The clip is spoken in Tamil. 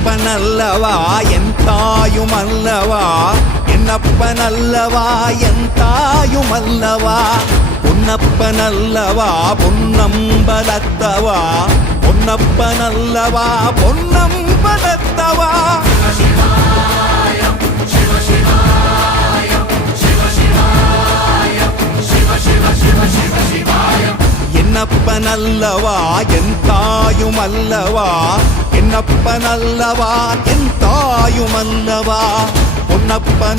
என்னப்பனல்லவா என் தாயுமல்லவா, என்னப்பனல்லவா என் தாயுமல்லவா, பொன்னப்பனல்லவா பொன்னம்பலத்தவா, பொன்னப்பனல்லவா பொன்னம்பலத்தவா. என்னப்பனல்லவா என் தாயுமல்லவா, என்னப்பனல்லவா என் தாயுமல்லவா, பொன்னப்பன